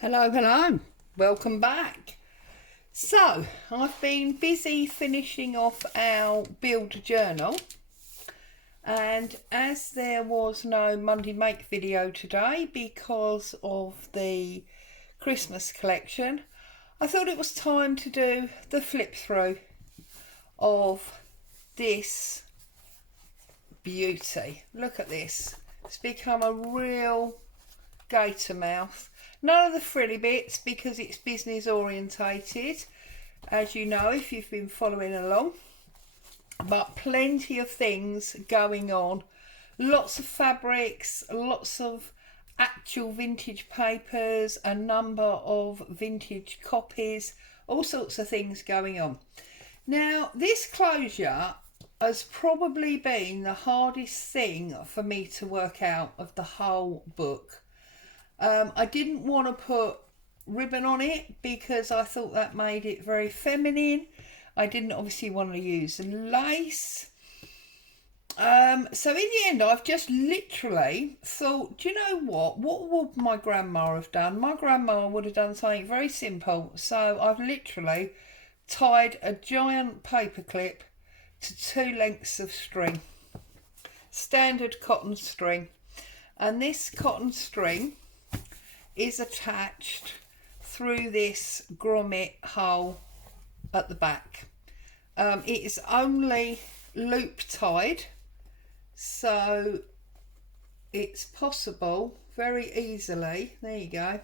Hello, welcome back. So, I've been busy finishing off our build journal, and as there was no Monday Make video today because of the Christmas collection, I thought it was time to do the flip through of this beauty. Look at this, it's become a real gator mouth. None of the frilly bits because it's business orientated, as you know if you've been following along, but plenty of things going on, lots of fabrics, lots of actual vintage papers, a number of vintage copies, all sorts of things going on. Now this closure has probably been the hardest thing for me to work out of the whole book. I didn't want to put ribbon on it because I thought that made it very feminine. I didn't obviously want to use lace. So in the end, I've just literally thought, do you know what would my grandma have done? My grandma would have done something very simple. So I've literally tied a giant paper clip to 2 lengths of string, standard cotton string, and this cotton string is attached through this grommet hole at the back. It is only loop tied, so it's possible very easily, there you go,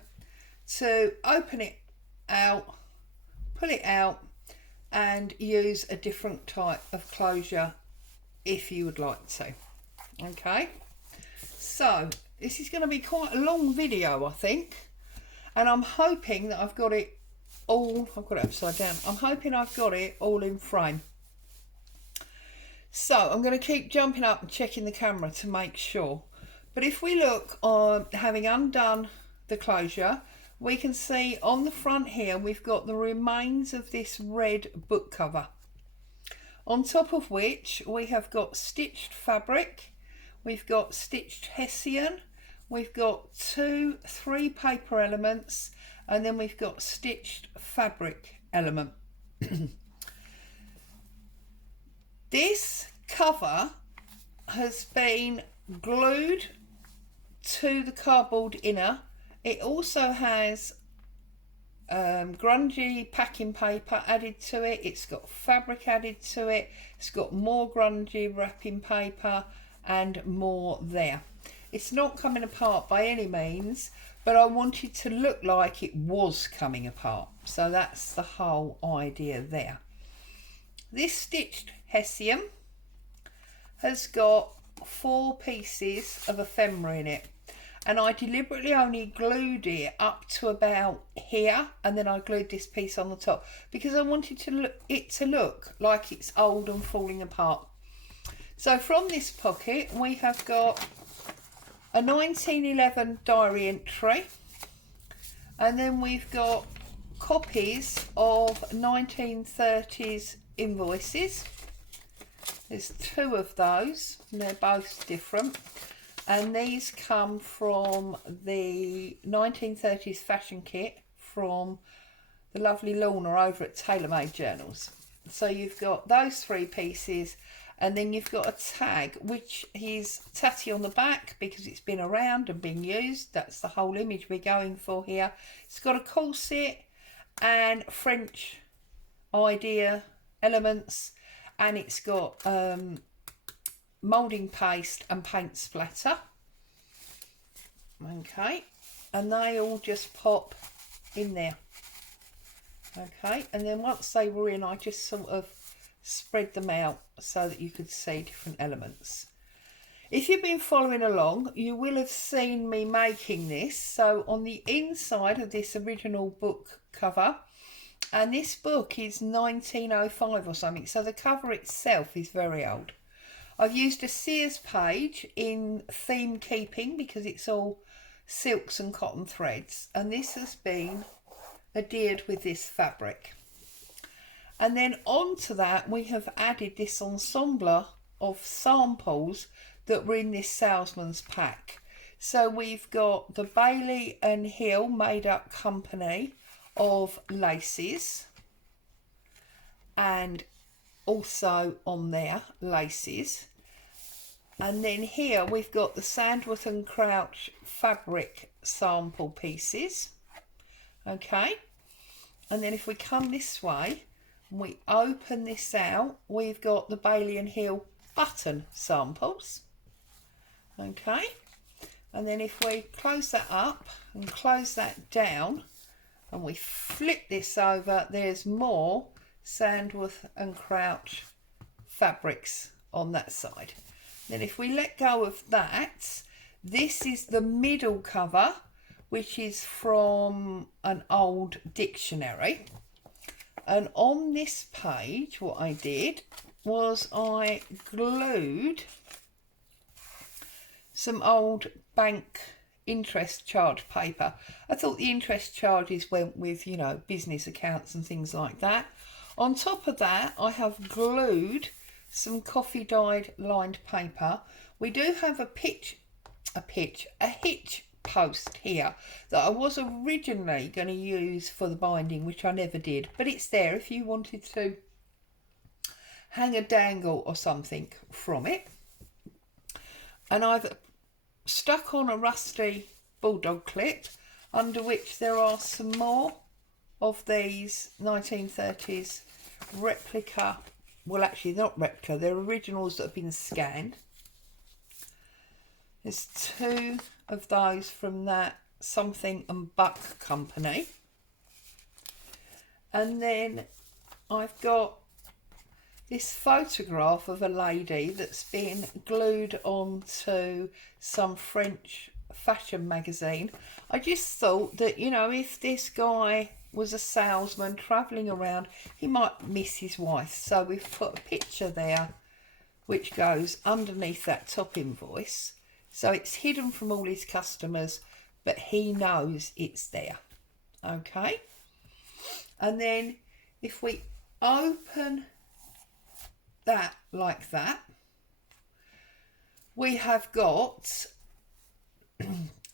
to open it out, pull it out and use a different type of closure if you would like to. Okay, so this is going to be quite a long video, I think, and I'm hoping that I've got it all, I've got it upside down, I'm hoping I've got it all in frame. So I'm going to keep jumping up and checking the camera to make sure. But if we look on, having undone the closure, we can see on the front here we've got the remains of this red book cover, on top of which we have got stitched fabric, we've got stitched hessian, we've got 3 paper elements, and then we've got stitched fabric element. This cover has been glued to the cardboard inner. It also has grungy packing paper added to it. It's got fabric added to it. It's got more grungy wrapping paper and more there. It's not coming apart by any means, but I wanted to look like it was coming apart. So that's the whole idea there. This stitched hessian has got 4 pieces of ephemera in it, and I deliberately only glued it up to about here, and then I glued this piece on the top because I wanted it to look like it's old and falling apart. So from this pocket we have got a 1911 diary entry, and then we've got copies of 1930s invoices. There's 2 of those and they're both different, and these come from the 1930s fashion kit from the lovely Lorna over at Tailor-Made Journals. So you've got those 3 pieces, and then you've got a tag which is tatty on the back because it's been around and been used. That's the whole image we're going for here. It's got a corset and French idea elements, and it's got moulding paste and paint splatter. Okay, and they all just pop in there. Okay, and then once they were in, I just sort of spread them out so that you could see different elements. If you've been following along, you will have seen me making this. So on the inside of this original book cover, and this book is 1905 or something, so the cover itself is very old. I've used a Sears page in theme keeping because it's all silks and cotton threads, and this has been adhered with this fabric. And then onto that we have added this ensemble of samples that were in this salesman's pack. So we've got the Bailey and Hill made up company of laces, and also on there laces. And then here we've got the Sandworth and Crouch fabric sample pieces. Okay, and then if we come this way and we open this out, we've got the Bailey and Hill button samples. Okay, and then if we close that up and close that down and we flip this over, there's more Sandworth and Crouch fabrics on that side. Then if we let go of that, this is the middle cover, which is from an old dictionary. And on this page, what I did was I glued some old bank interest charge paper. I thought the interest charges went with, you know, business accounts and things like that. On top of that, I have glued some coffee dyed lined paper. We do have a hitch post here that I was originally going to use for the binding, which I never did, but it's there if you wanted to hang a dangle or something from it. And I've stuck on a rusty bulldog clip under which there are some more of these 1930s replica, well actually they're not replica, they're originals that have been scanned. There's two of those from that Something and Buck company. And then I've got this photograph of a lady that's been glued onto some French fashion magazine. I just thought that, you know, if this guy was a salesman travelling around, he might miss his wife. So we've put a picture there which goes underneath that top invoice. So it's hidden from all his customers, but he knows it's there. Okay. And then if we open that like that, we have got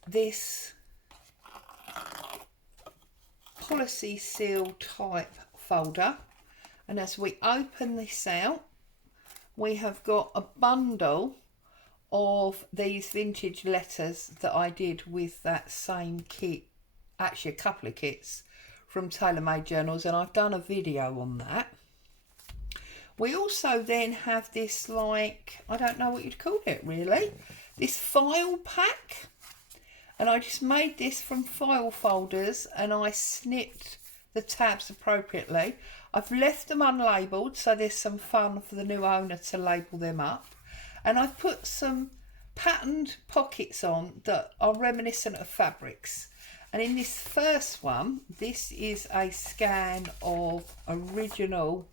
this policy seal type folder, and as we open this out, we have got a bundle of these vintage letters that I did with that same kit, actually a couple of kits from Tailor Made Journals, and I've done a video on that. We also then have this, like, I don't know what you'd call it really, this file pack. And I just made this from file folders and I snipped the tabs appropriately. I've left them unlabelled, so there's some fun for the new owner to label them up. And I've put some patterned pockets on that are reminiscent of fabrics. And in this first one, this is a scan of original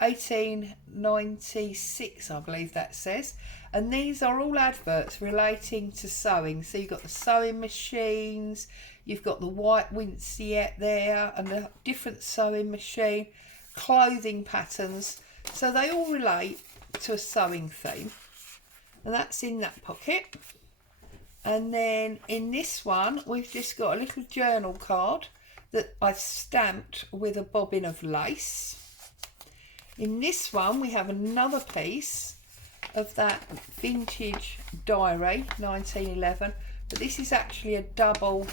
1896, I believe that says, and these are all adverts relating to sewing. So you've got the sewing machines, you've got the white Winciette there, and the different sewing machine, clothing patterns, so they all relate to a sewing theme, and that's in that pocket. And then in this one, we've just got a little journal card that I've stamped with a bobbin of lace. In this one, we have another piece of that vintage diary, 1911, but this is actually a double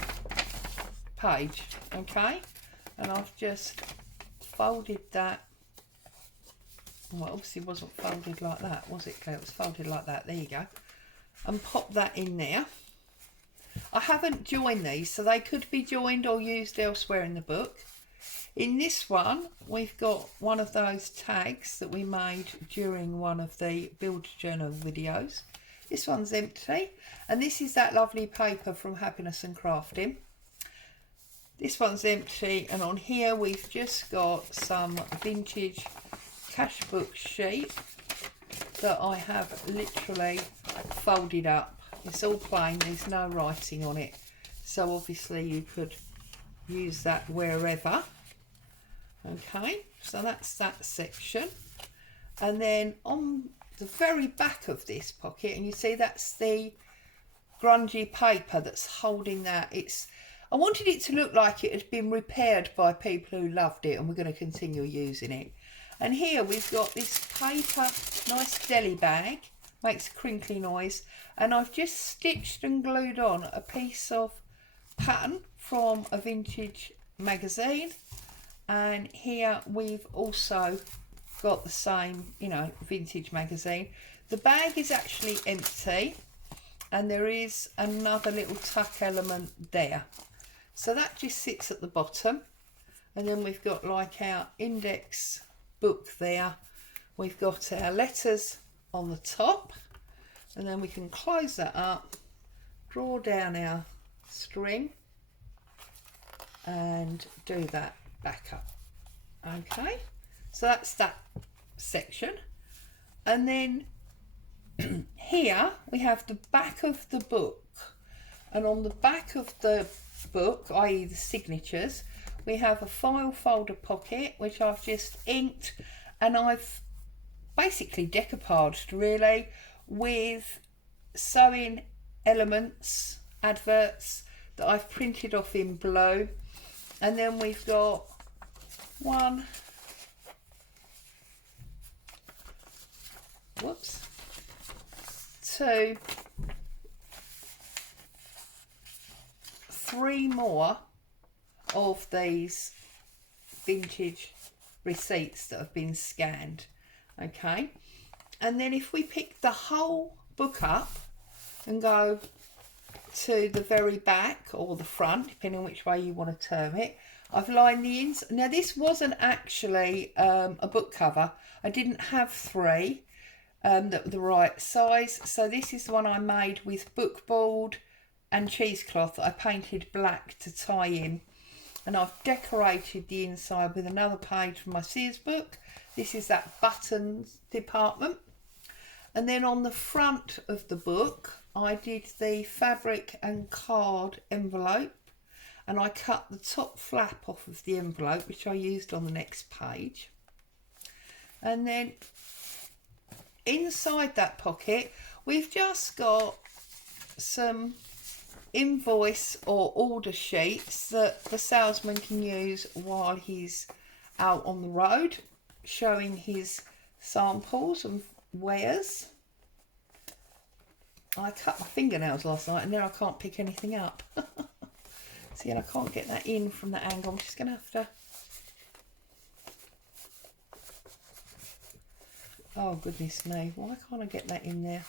page, okay? And I've just folded that. Well, obviously it wasn't folded like that, was it, Claire? It was folded like that, there you go. And pop that in there. I haven't joined these, so they could be joined or used elsewhere in the book. In this one, we've got one of those tags that we made during one of the Build Journal videos. This one's empty, and this is that lovely paper from Happiness and Crafting. This one's empty, and on here we've just got some vintage cash book sheet that I have literally folded up. It's all plain, there's no writing on it, so obviously you could use that wherever. Okay, so that's that section. And then on the very back of this pocket, and you see that's the grungy paper that's holding that. I wanted it to look like it had been repaired by people who loved it, and we're going to continue using it. And here we've got this paper, nice deli bag, makes a crinkly noise, and I've just stitched and glued on a piece of pattern from a vintage magazine. And here we've also got the same, you know, vintage magazine. The bag is actually empty, and there is another little tuck element there. So that just sits at the bottom. And then we've got like our index book there. We've got our letters on the top, and then we can close that up, draw down our string and do that back up. Okay, so that's that section. And then here we have the back of the book, and on the back of the book, i.e. the signatures, we have a file folder pocket which I've just inked, and I've basically decoupaged really with sewing elements, adverts that I've printed off in blue. And then we've got 1, 2, 3 more of these vintage receipts that have been scanned. Okay, and then if we pick the whole book up and go to the very back or the front, depending on which way you want to term it, I've lined the ins. Now this wasn't actually a book cover. I didn't have 3 that were the right size, so this is the one I made with bookboard and cheesecloth that I painted black to tie in, and I've decorated the inside with another page from my Sears book. This is that buttons department. And then on the front of the book I did the fabric and card envelope, and I cut the top flap off of the envelope, which I used on the next page. And then inside that pocket we've just got some invoice or order sheets that the salesman can use while he's out on the road showing his samples and wares. I cut my fingernails last night and now I can't pick anything up. See, and I can't get that in from that angle. I'm just going to have to... Oh, goodness me. Why can't I get that in there?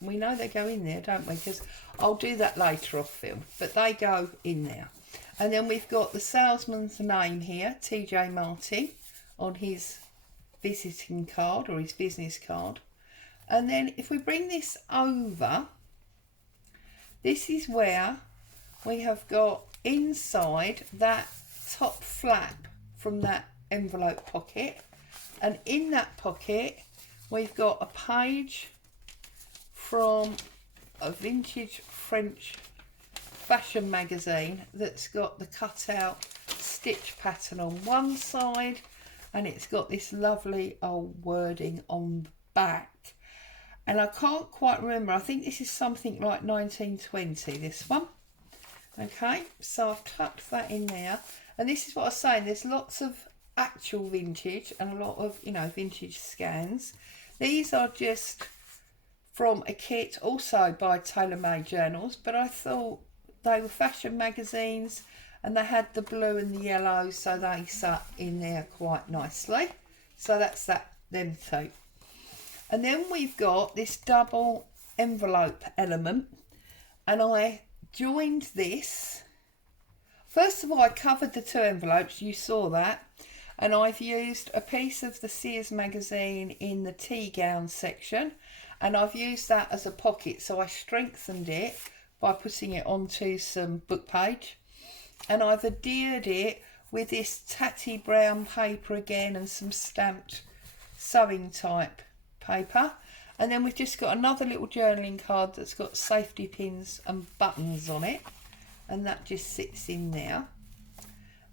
We know they go in there, don't we? Because I'll do that later off film. But they go in there. And then we've got the salesman's name here, TJ Martin, on his visiting card or his business card. And then if we bring this over, this is where we have got inside that top flap from that envelope pocket, and in that pocket we've got a page from a vintage French fashion magazine that's got the cutout stitch pattern on one side, and it's got this lovely old wording on the back. And I can't quite remember, I think this is something like 1920, this one. Okay, so I've tucked that in there, and this is what I was saying, there's lots of actual vintage and a lot of, you know, vintage scans. These are just from a kit also by Tailor-Made Journals, but I thought they were fashion magazines and they had the blue and the yellow, so they sat in there quite nicely. So that's them two. And then we've got this double envelope element, and I joined this. First of all, I covered the two envelopes, you saw that, and I've used a piece of the Sears magazine in the tea gown section, and I've used that as a pocket, so I strengthened it by putting it onto some book page, and I've adhered it with this tatty brown paper again and some stamped sewing type paper. And then we've just got another little journaling card that's got safety pins and buttons on it, and that just sits in there.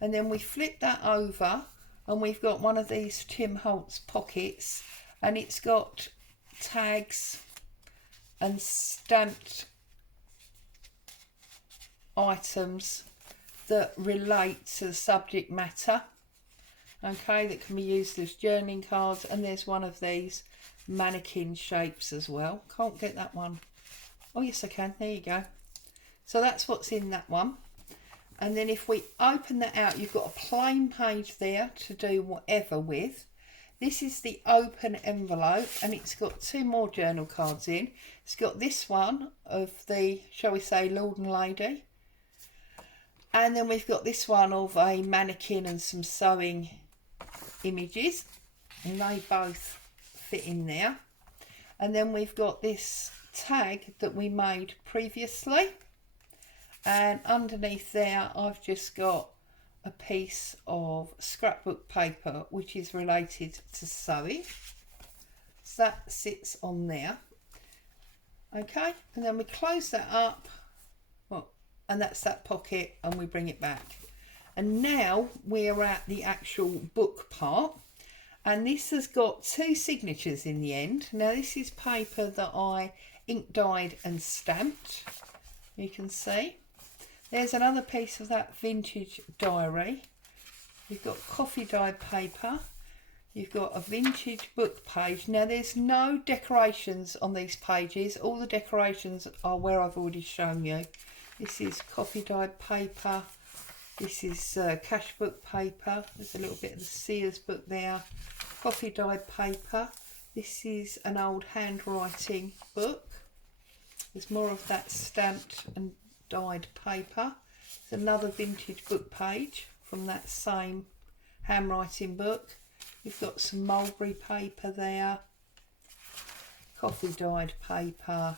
And then we flip that over and we've got one of these Tim Holtz pockets, and it's got tags and stamped items that relate to the subject matter, okay, that can be used as journaling cards. And there's one of these mannequin shapes as well. Can't get that one. Oh yes I can, there you go. So that's what's in that one. And then if we open that out, you've got a plain page there to do whatever with. This is the open envelope, and it's got two more journal cards in. It's got this one of the, shall we say, Lord and Lady. And then we've got this one of a mannequin and some sewing images, and they both fit in there. And then we've got this tag that we made previously, and underneath there I've just got a piece of scrapbook paper which is related to sewing, so that sits on there, okay. And then we close that up, well, and that's that pocket, and we bring it back. And now we're at the actual book part, and this has got two signatures in the end. Now this is paper that I ink dyed and stamped, you can see. There's another piece of that vintage diary. You've got coffee dyed paper. You've got a vintage book page. Now there's no decorations on these pages. All the decorations are where I've already shown you. This is coffee dyed paper. This is cash book paper. There's a little bit of the Sears book there. Coffee dyed paper. This is an old handwriting book. There's more of that stamped and dyed paper. There's another vintage book page from that same handwriting book. You've got some mulberry paper there, coffee dyed paper,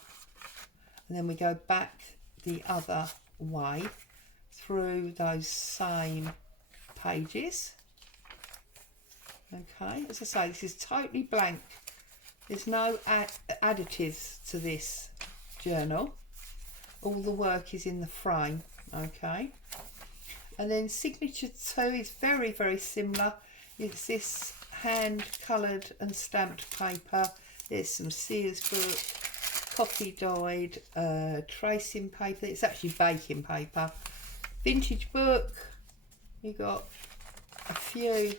and then we go back the other way through those same pages. Okay, as I say, this is totally blank. There's no additives to this journal. All the work is in the frame, okay. And then signature 2 is very, very similar. It's this hand coloured and stamped paper. There's some Sears book, coffee dyed tracing paper. It's actually baking paper. Vintage book. You've got a few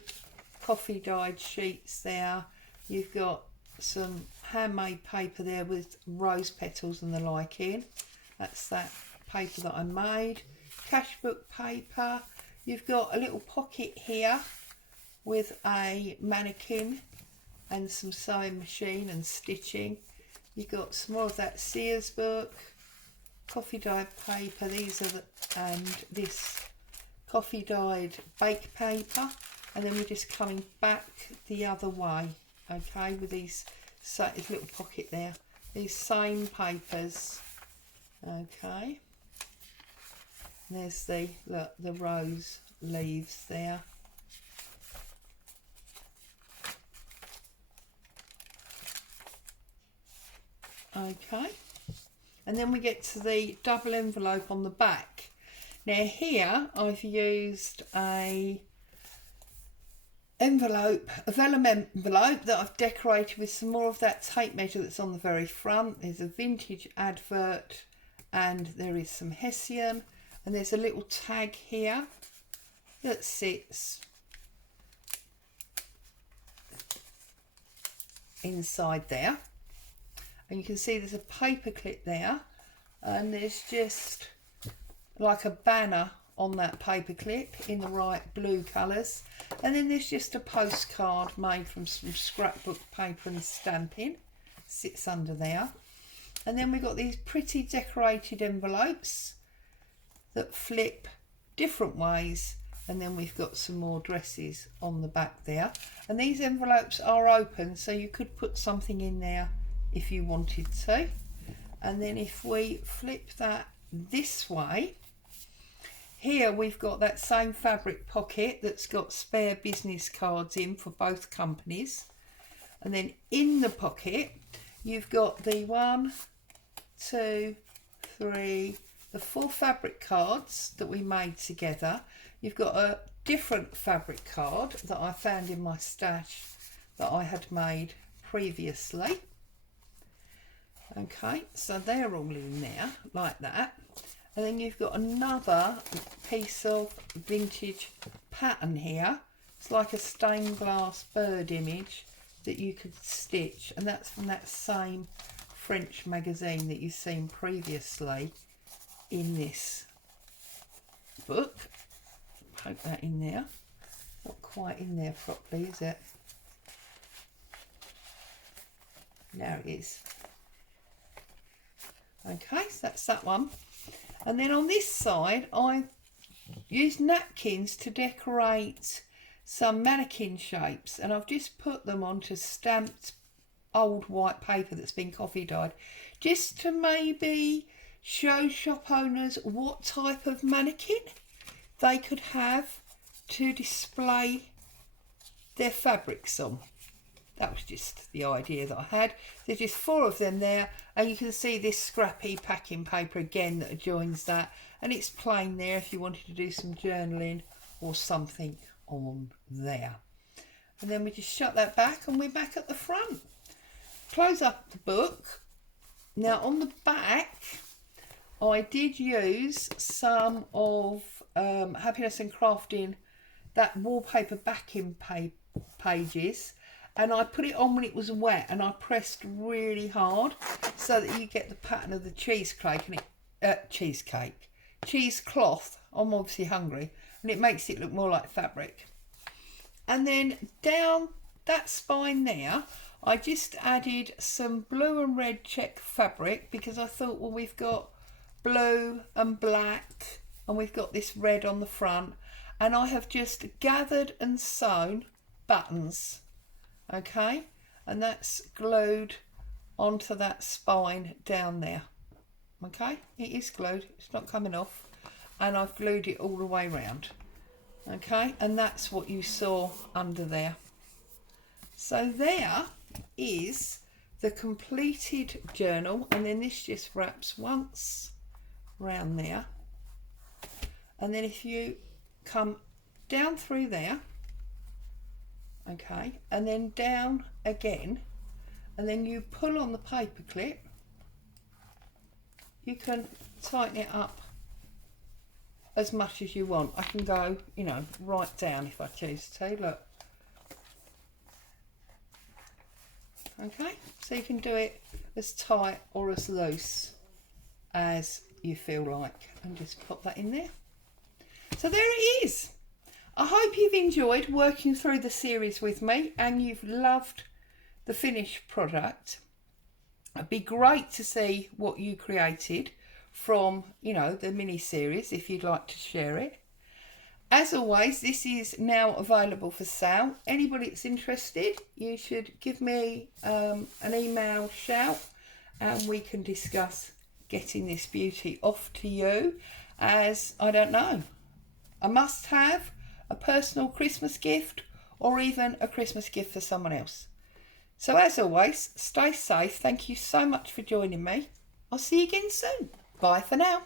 coffee dyed sheets there. You've got some handmade paper there with rose petals and the like in. That's that paper that I made. Cash book paper. You've got a little pocket here with a mannequin and some sewing machine and stitching. You've got some more of that Sears book, coffee dyed paper. These are and this coffee dyed bake paper. And then we're just coming back the other way, okay, with these, so this little pocket there, these same papers. Okay, and there's the, look, the rose leaves there. Okay, and then we get to the double envelope on the back. Now here I've used a envelope, a vellum envelope that I've decorated with some more of that tape measure that's on the very front. There's a vintage advert, and there is some Hessian, and there's a little tag here that sits inside there, and you can see there's a paper clip there, and there's just like a banner on that paper clip in the right blue colours, and then there's just a postcard made from some scrapbook paper and stamping, sits under there. And then we've got these pretty decorated envelopes that flip different ways, and then we've got some more dresses on the back there. And these envelopes are open, so you could put something in there if you wanted to. And then if we flip that this way, here we've got that same fabric pocket that's got spare business cards in for both companies. And then in the pocket you've got the 1, 2, 3, the 4 fabric cards that we made together. You've got a different fabric card that I found in my stash that I had made previously. Okay, so they're all in there like that. And then you've got another piece of vintage pattern here. It's like a stained glass bird image that you could stitch, and that's from that same French magazine that you've seen previously in this book. Poke that in there. Not quite in there properly, is it? Now it is. Okay, so that's that one. And then on this side, I used napkins to decorate some mannequin shapes, and I've just put them onto stamped old white paper that's been coffee dyed, just to maybe show shop owners what type of mannequin they could have to display their fabrics on. That was just the idea that I had. There's just 4 of them there, and you can see this scrappy packing paper again that adjoins that, and it's plain there if you wanted to do some journaling or something on there. And then we just shut that back and we're back at the front. Close up the book. Now on the back I did use some of Happiness and Crafting, that wallpaper backing pages, and I put it on when it was wet, and I pressed really hard so that you get the pattern of the cheesecloth, and cheesecloth. I'm obviously hungry, and it makes it look more like fabric. And then down that spine there, I just added some blue and red check fabric, because I thought, well, we've got blue and black and we've got this red on the front, and I have just gathered and sewn buttons. Okay, and that's glued onto that spine down there. Okay, it is glued, it's not coming off, and I've glued it all the way around. Okay, and that's what you saw under there. So there is the completed journal, and then this just wraps once round there, and then if you come down through there, okay, and then down again, and then you pull on the paper clip, you can tighten it up as much as you want. I can go, you know, right down if I choose to. Look, okay, so you can do it as tight or as loose as you feel like, and just pop that in there. So there it is. I hope you've enjoyed working through the series with me and you've loved the finished product. It'd be great to see what you created from, you know, the mini series if you'd like to share it. As always, this is now available for sale. Anybody that's interested, you should give me an email shout, and we can discuss getting this beauty off to you as, I don't know, a must have, a personal Christmas gift, or even a Christmas gift for someone else. So as always, stay safe. Thank you so much for joining me. I'll see you again soon. Bye for now.